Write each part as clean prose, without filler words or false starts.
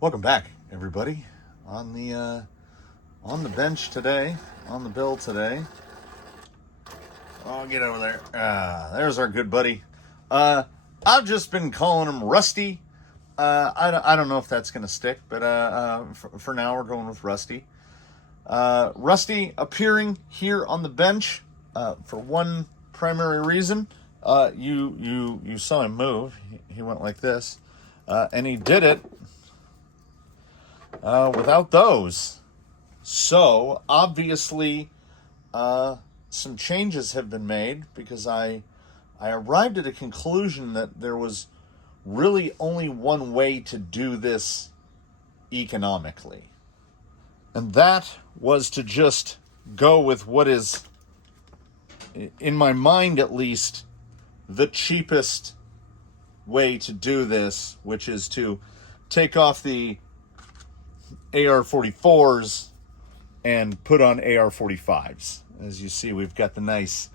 Welcome back, everybody. On the bench today, on the bill today. Oh, get over there. There's our good buddy. I've just been calling him Rusty. I don't know if that's gonna stick, but for now we're going with Rusty. Rusty appearing here on the bench for one primary reason. You saw him move. He went like this, and he did it without those. So obviously some changes have been made because I arrived at a conclusion that there was really only one way to do this economically. And that was to just go with what is, in my mind at least, the cheapest way to do this, which is to take off the AR-44s and put on AR-45s. As you see, we got a nice,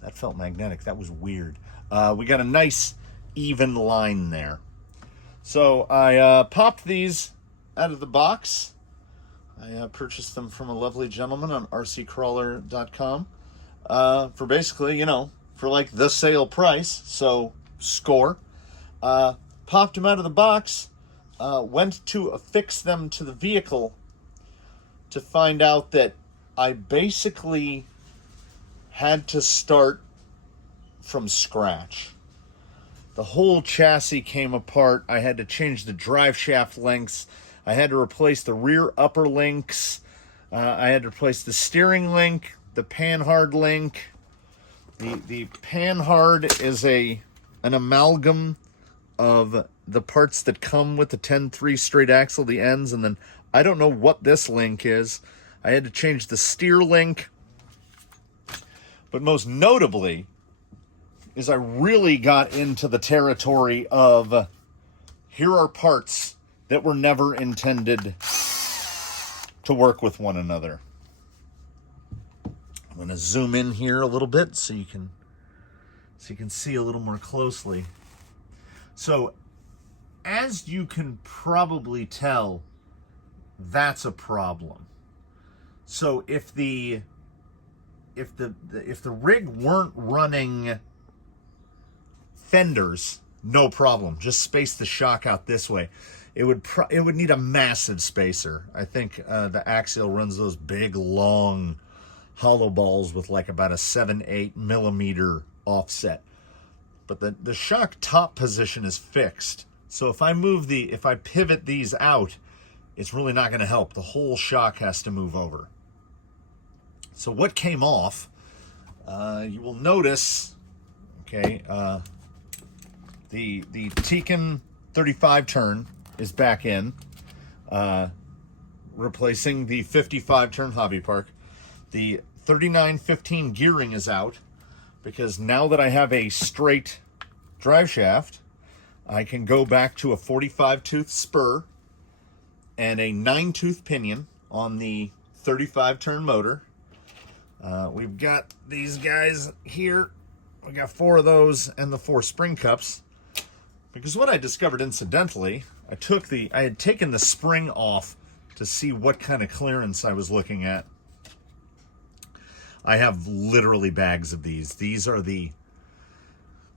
that felt magnetic, that was weird. We got a nice even line there. So I popped these out of the box. I purchased them from a lovely gentleman on rccrawler.com for basically, for like the sale price. So score. Popped them out of the box. Went to affix them to the vehicle to find out that I basically had to start from scratch. The whole chassis came apart. I had to change the drive shaft lengths. I had to replace the rear upper links. I had to replace the steering link, the panhard link. The panhard is an amalgam of the parts that come with the 10-3 straight axle, the ends, and then I don't know what this link is. I had to change the steer link. But most notably is I really got into the territory of here are parts that were never intended to work with one another. I'm going to zoom in here a little bit so you can see a little more closely. So, as you can probably tell, that's a problem. So if the rig weren't running fenders, no problem. Just space the shock out this way. It would need a massive spacer. I think the Axial runs those big, long hollow balls with like about a 7-8 millimeter offset. But the shock top position is fixed. So if I pivot these out, it's really not going to help. The whole shock has to move over. So what came off, you will notice, okay, the Tekin 35 turn is back in, replacing the 55 turn Hobby Park. The 3915 gearing is out because now that I have a straight drive shaft, I can go back to a 45 tooth spur and a 9-tooth pinion on the 35 turn motor. We've got these guys here. We got 4 of those and the 4 spring cups. Because what I discovered incidentally, I had taken the spring off to see what kind of clearance I was looking at. I have literally bags of these. These are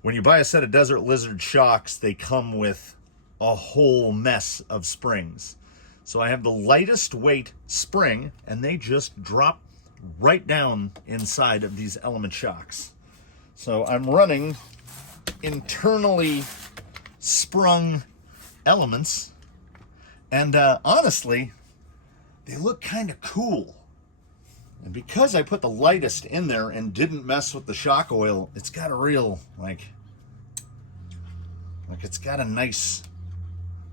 when you buy a set of Desert Lizard shocks, they come with a whole mess of springs. So I have the lightest weight spring, and they just drop right down inside of these element shocks. So I'm running internally sprung elements, and honestly, they look kind of cool. And because I put the lightest in there and didn't mess with the shock oil, it's got a real, like it's got a nice,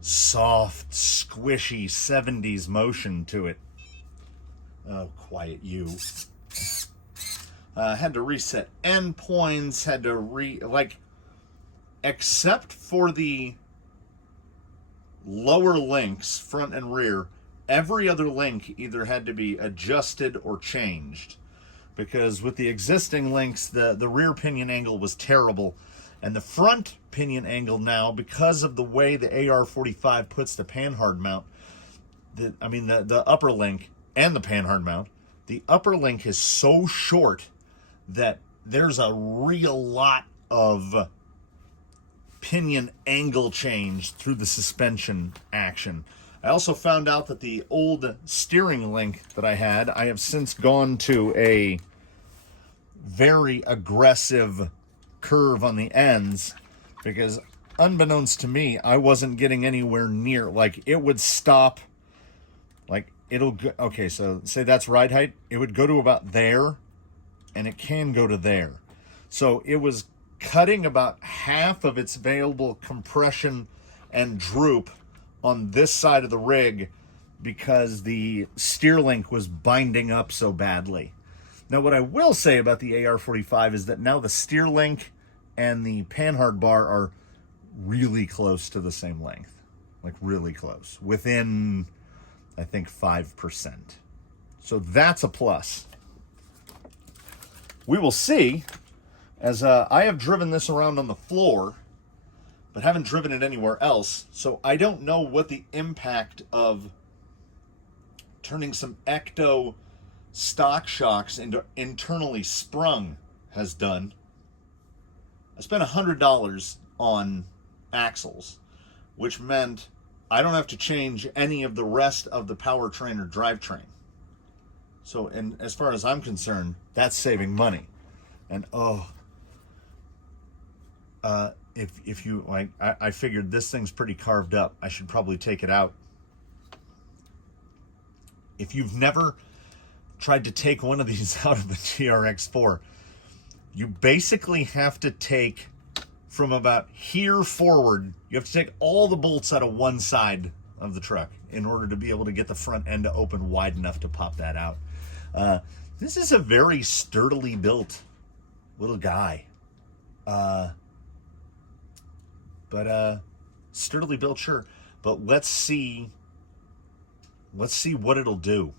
soft, squishy 70s motion to it. Oh, quiet you. Had to reset endpoints, had to except for the lower links, front and rear, every other link either had to be adjusted or changed. Because with the existing links, the rear pinion angle was terrible, And the front pinion angle now, because of the way the AR-45 puts the panhard mount, the upper link and the panhard mount, the upper link is so short that there's a real lot of pinion angle change through the suspension action. I also found out that the old steering link that I had, I have since gone to a very aggressive curve on the ends, because unbeknownst to me, I wasn't getting anywhere near, like it would stop, like it'll go, okay, so say that's ride height, it would go to about there, and it can go to there. So it was cutting about half of its available compression and droop on this side of the rig because the steer link was binding up so badly. Now, what I will say about the AR-45 is that now the steer link and the panhard bar are really close to the same length. Like really close. Within, I think, 5%. So that's a plus. We will see, as I have driven this around on the floor, but haven't driven it anywhere else, so I don't know what the impact of turning some Ecto stock shocks into internally sprung has done. I spent $100 on axles, which meant I don't have to change any of the rest of the powertrain or drivetrain. So, and as far as I'm concerned, that's saving money. And if you like, I figured this thing's pretty carved up. I should probably take it out. If you've never tried to take one of these out of the TRX4, you basically have to take from about here forward, you have to take all the bolts out of one side of the truck in order to be able to get the front end to open wide enough to pop that out. This is a very sturdily built little guy. But sturdily built, sure. But let's see what it'll do.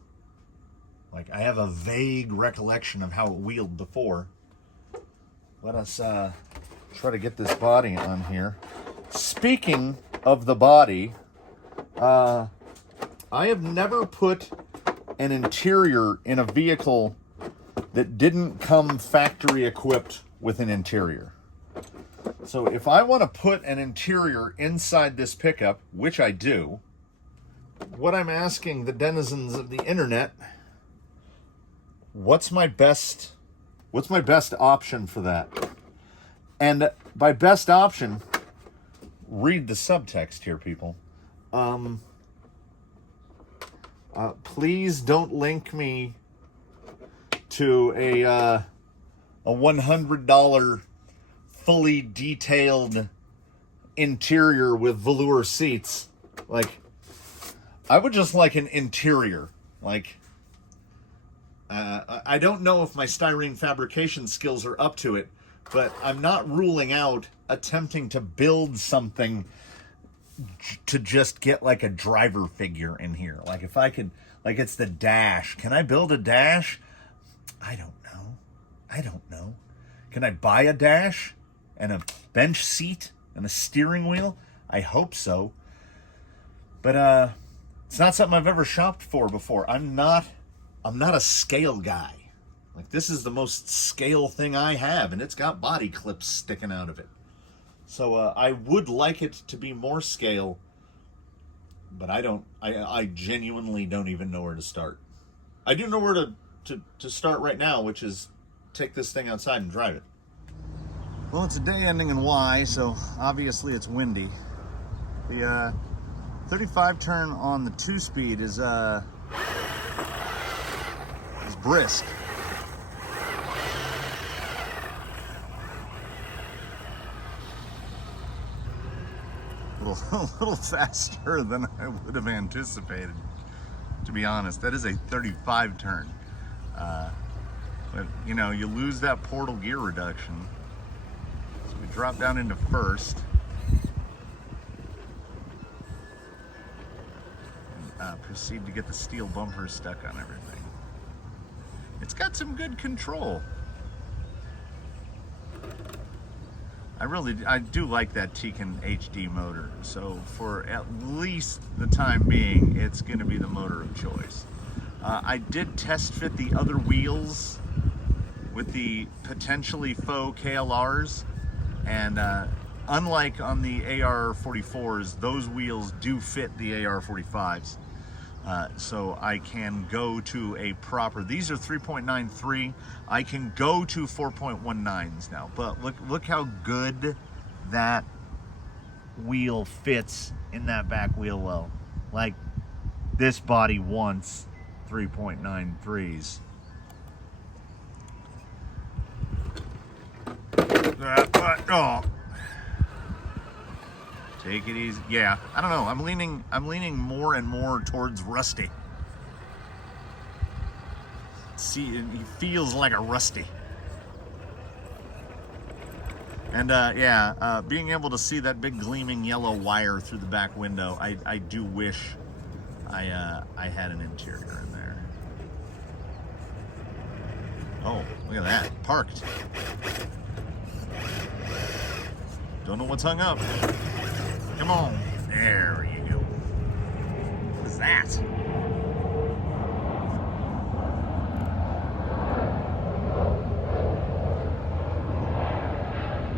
Like, I have a vague recollection of how it wheeled before. Let us try to get this body on here. Speaking of the body, I have never put an interior in a vehicle that didn't come factory equipped with an interior. So if I want to put an interior inside this pickup, which I do, what I'm asking the denizens of the internet, what's my best option for that? And by best option, read the subtext here, people. Please don't link me to a $100 fully detailed interior with velour seats. Like, I would just like an interior. Like, I don't know if my styrene fabrication skills are up to it, but I'm not ruling out attempting to build something to just get like a driver figure in here. Like, if I could, like, it's the dash. Can I build a dash? I don't know. Can I buy a dash and a bench seat and a steering wheel? I hope so. But it's not something I've ever shopped for before. I'm not a scale guy. Like, this is the most scale thing I have, and it's got body clips sticking out of it. So I would like it to be more scale, but I genuinely don't even know where to start. I do know where to start right now, which is take this thing outside and drive it. Well, it's a day ending in Y, so obviously it's windy. The 35 turn on the 2-speed is brisk. A little faster than I would have anticipated, to be honest. That is a 35 turn. But, you know, you lose that portal gear reduction. So we drop down into first. And proceed to get the steel bumpers stuck on everything. It's got some good control. I do like that Tekin HD motor. So for at least the time being, it's going to be the motor of choice. I did test fit the other wheels with the potentially faux KLRs, and unlike on the AR44s, those wheels do fit the AR45s. So I can go to a proper, these are 3.93, I can go to 4.19s now, but look how good that wheel fits in that back wheel well. Like, this body wants 3.93s. Oh. Take it easy. Yeah, I don't know. I'm leaning more and more towards Rusty. See, he feels like a Rusty. And yeah, being able to see that big gleaming yellow wire through the back window, I do wish I had an interior in there. Oh, look at that, parked. Don't know what's hung up. Come on. There you go. What is that?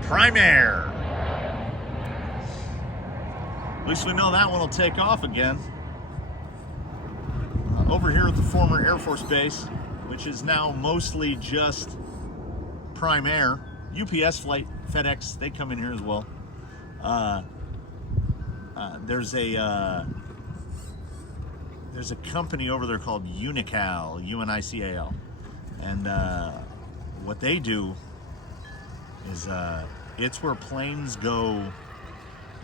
Prime Air. At least we know that one will take off again. Over here at the former Air Force Base, which is now mostly just Prime Air. UPS flight, FedEx, they come in here as well. There's a company over there called Unical, UNICAL, and what they do is it's where planes go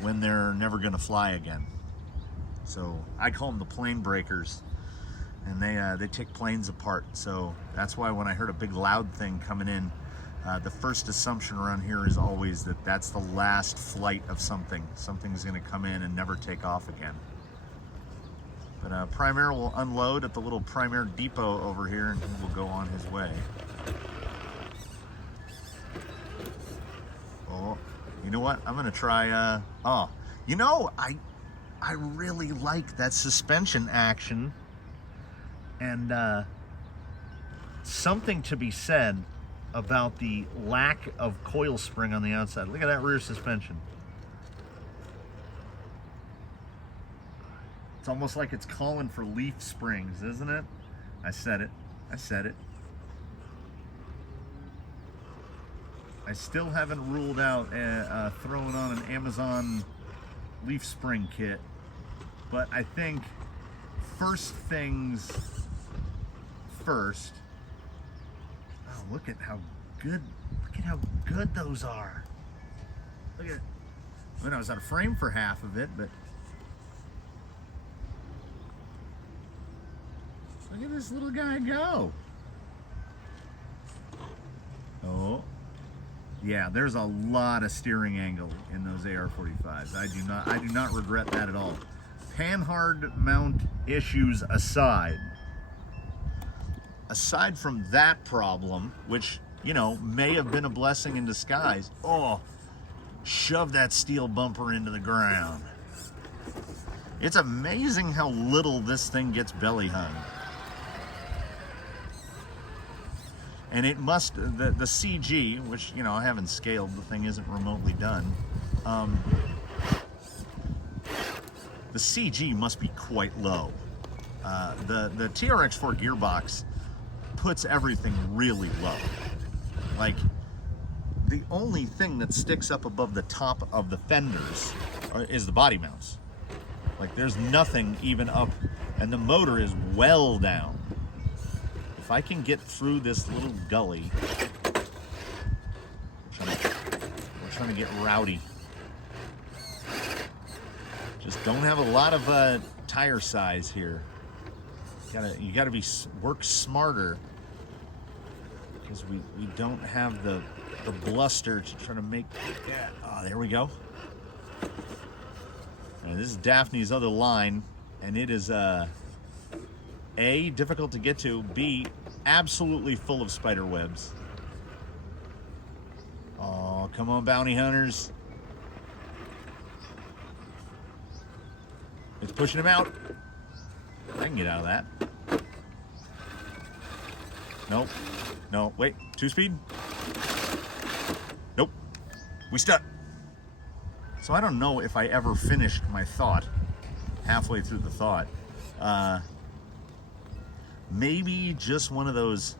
when they're never going to fly again. So I call them the plane breakers, and they take planes apart. So that's why when I heard a big loud thing coming in, the first assumption around here is always that that's the last flight of something. Something's going to come in and never take off again. But Prime Air will unload at the little Prime Air depot over here, and he will go on his way. Oh, you know what? I'm going to try, oh, you know, I really like that suspension action, and something to be said about the lack of coil spring on the outside. Look at that rear suspension. It's almost like it's calling for leaf springs, isn't it? I said it. I said it. I still haven't ruled out throwing on an Amazon leaf spring kit, but I think first things first. Oh, look at how good those are. Look at, well, I was out of frame for half of it, but look at this little guy go. Oh, yeah, there's a lot of steering angle in those AR-45s. I do not regret that at all. Panhard mount issues aside from that problem, which, you know, may have been a blessing in disguise, oh, shove that steel bumper into the ground. It's amazing how little this thing gets belly hung. And it must, the CG, which, you know, I haven't scaled, the thing isn't remotely done. The CG must be quite low. The TRX4 gearbox puts everything really low. Like, the only thing that sticks up above the top of the fenders is the body mounts. Like, there's nothing even up, and the motor is well down. If I can get through this little gully, we're trying to get rowdy. Just don't have a lot of tire size here. You gotta work smarter, because we don't have the bluster to try to make. Yeah, oh, there we go. And this is Daphne's other line, and it is A, difficult to get to, B, absolutely full of spider webs. Oh, come on, bounty hunters. It's pushing him out. I can get out of that. Nope. No, wait. 2-speed? Nope. We stuck. So I don't know if I ever finished my thought halfway through the thought. Maybe just one of those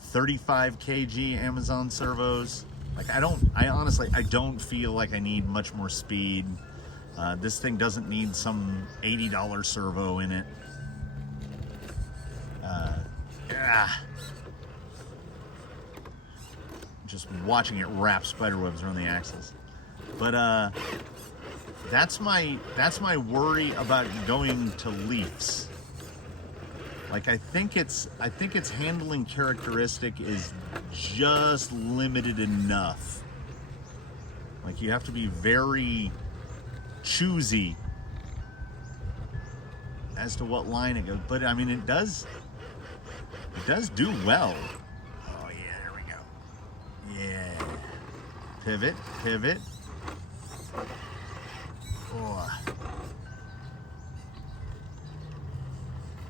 35 kg Amazon servos. Like I honestly don't feel like I need much more speed. This thing doesn't need some $80 servo in it. Just watching it wrap spiderwebs around the axles. But that's my worry about going to Leafs. Like I think its handling characteristic is just limited enough. Like you have to be very choosy as to what line it goes. But I mean, it does do well. Oh yeah, there we go. Yeah. Pivot, pivot. Oh.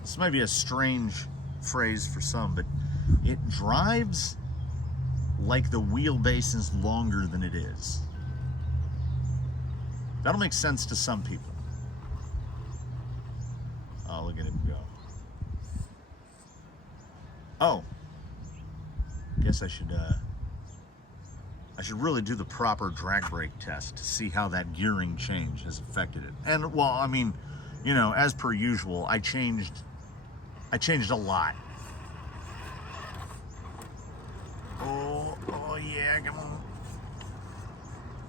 This might be a strange phrase for some, but it drives like the wheelbase is longer than it is. That'll make sense to some people. Oh, look at him go. Oh, guess I should really do the proper drag brake test to see how that gearing change has affected it. And well, I mean, you know, as per usual, I changed a lot. Oh yeah, come on.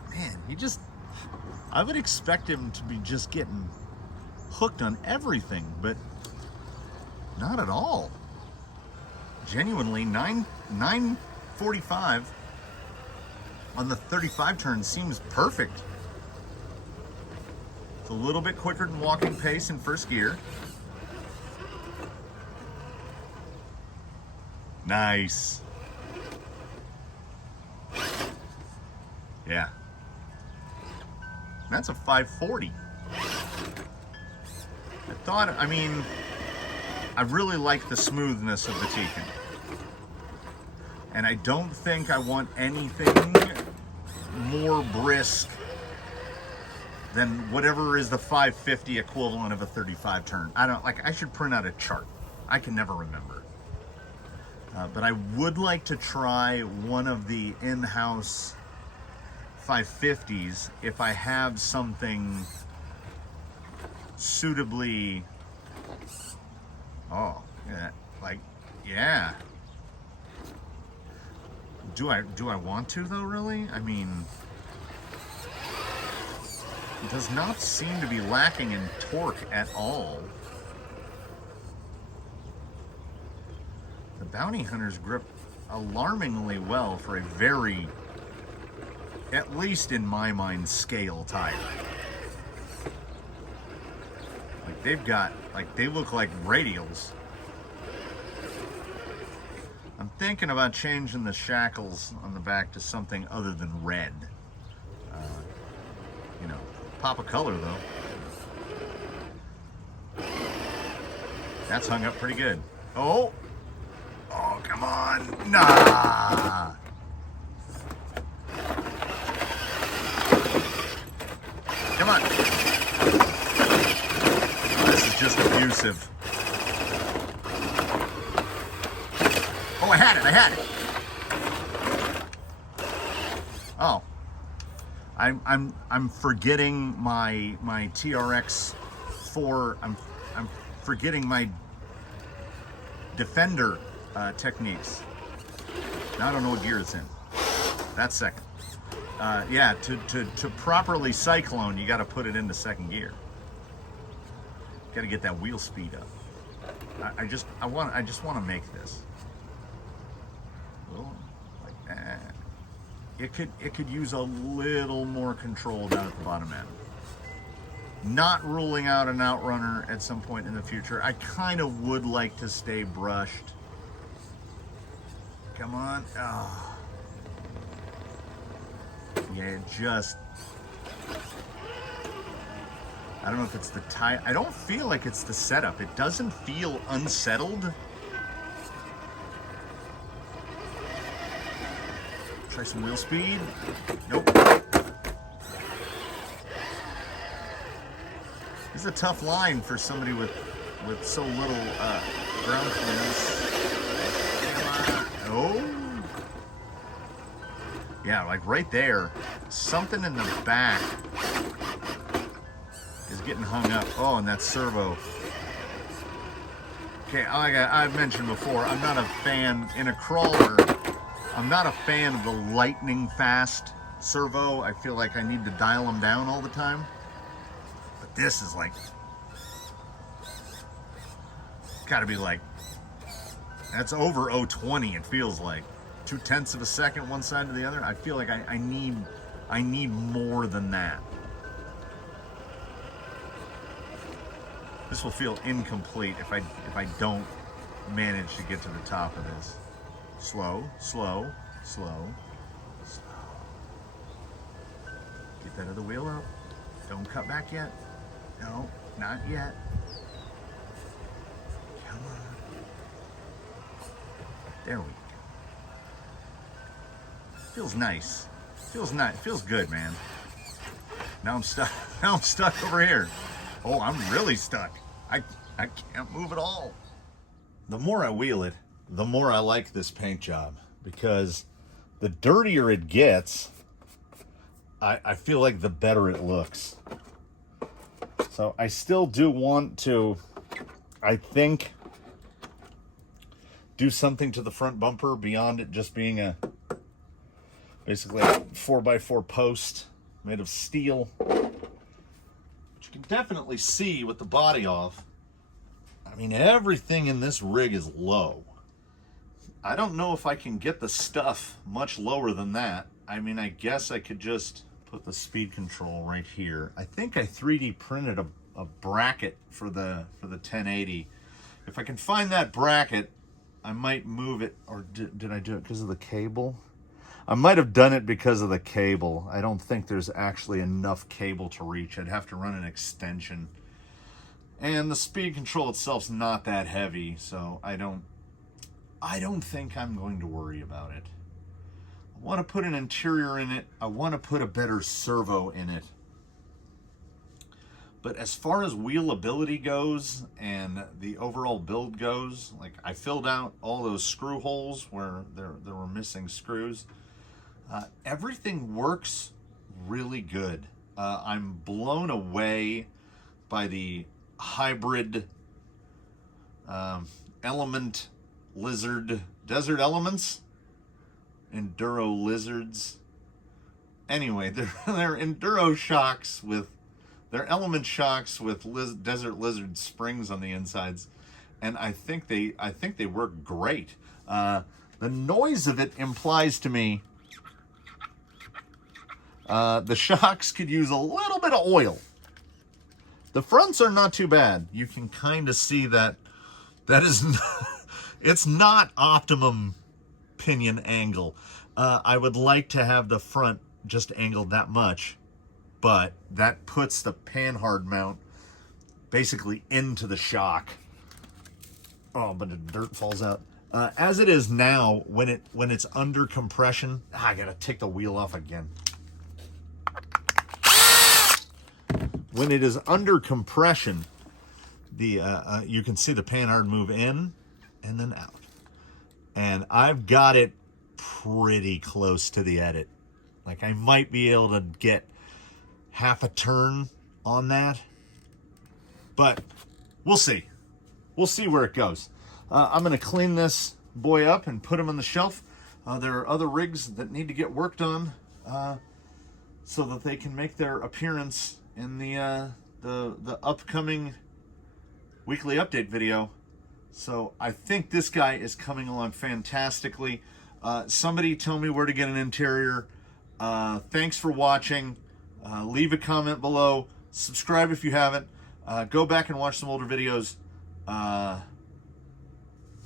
Man, I would expect him to be just getting hooked on everything, but not at all. Genuinely, 945 on the 35 turn seems perfect. It's a little bit quicker than walking pace in first gear. Nice. Yeah. That's a 540. I really like the smoothness of the Tican. And I don't think I want anything more brisk than whatever is the 550 equivalent of a 35 turn. I should print out a chart. I can never remember. But I would like to try one of the in-house 550s if I have something suitably, yeah. Do I want to though, really? I mean, it does not seem to be lacking in torque at all. The Bounty Hunters grip alarmingly well for a very, at least in my mind, scale tire. Like they look like radials. I'm thinking about changing the shackles on the back to something other than red. Pop a color though. That's hung up pretty good. Oh, come on. Nah. Come on. This is just abusive. Oh, I had it. Oh. I'm forgetting my TRX 4. I'm forgetting my Defender techniques. Now I don't know what gear it's in. That's second. Yeah, to properly cyclone, you got to put it into second gear. Got to get that wheel speed up. I just want to make this. Well, like that. It could use a little more control down at the bottom end. Not ruling out an outrunner at some point in the future. I kind of would like to stay brushed. Come on. Oh. Yeah, it just... I don't know if it's the tire. I don't feel like it's the setup. It doesn't feel unsettled. Try some wheel speed. Nope. This is a tough line for somebody with so little ground clearance. Oh. Yeah, like right there, something in the back is getting hung up. Oh, and that servo. Okay, like I've mentioned before, I'm not a fan, in a crawler, I'm not a fan of the lightning fast servo. I feel like I need to dial them down all the time. But this is like, gotta be like, that's over 020, it feels like. 0.2 of a second one side to the other. I feel like I need more than that. This will feel incomplete if I don't manage to get to the top of this. Slow, slow, slow, slow. Get that other wheel up. Don't cut back yet. No, not yet. Come on. There we go. Feels nice. Feels nice. Feels good, man. Now I'm stuck. Now I'm stuck over here. Oh, I'm really stuck. I can't move at all. The more I wheel it, the more I like this paint job, because the dirtier it gets, I feel like the better it looks. So I still do want to, I think, do something to the front bumper beyond it just being a basically a 4x4 post made of steel. You can definitely see with the body off. I mean, everything in this rig is low. I don't know if I can get the stuff much lower than that. I mean, I guess I could just put the speed control right here. I think I 3D printed a bracket for the 1080. If I can find that bracket, I might move it. Or did I do it because of the cable? I might have done it because of the cable. I don't think there's actually enough cable to reach. I'd have to run an extension. And the speed control itself's not that heavy, so I don't think I'm going to worry about it. I want to put an interior in it. I want to put a better servo in it. But as far as wheelability goes and the overall build goes, like I filled out all those screw holes where there were missing screws. Everything works really good. I'm blown away by the hybrid element lizard, desert elements, enduro lizards. Anyway, they're enduro shocks with, they're element shocks with desert lizard springs on the insides, and I think they work great. The noise of it implies to me the shocks could use a little bit of oil. The fronts are not too bad. You can kind of see that is not, it's not optimum pinion angle. I would like to have the front just angled that much, but that puts the panhard mount basically into the shock. Oh, but the dirt falls out. As it is now, when it's under compression, I gotta take the wheel off again. When it is under compression, the you can see the panhard move in and then out. And I've got it pretty close to the edit. Like I might be able to get half a turn on that, but we'll see. We'll see where it goes. I'm gonna clean this boy up and put him on the shelf. There are other rigs that need to get worked on so that they can make their appearance in the upcoming weekly update video. So I think this guy is coming along fantastically. Somebody tell me where to get an interior. Thanks for watching. Leave a comment below. Subscribe if you haven't. Go back and watch some older videos. I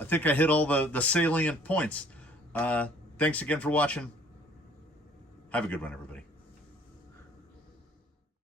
think I hit all the salient points. Thanks again for watching. Have a good one, everybody.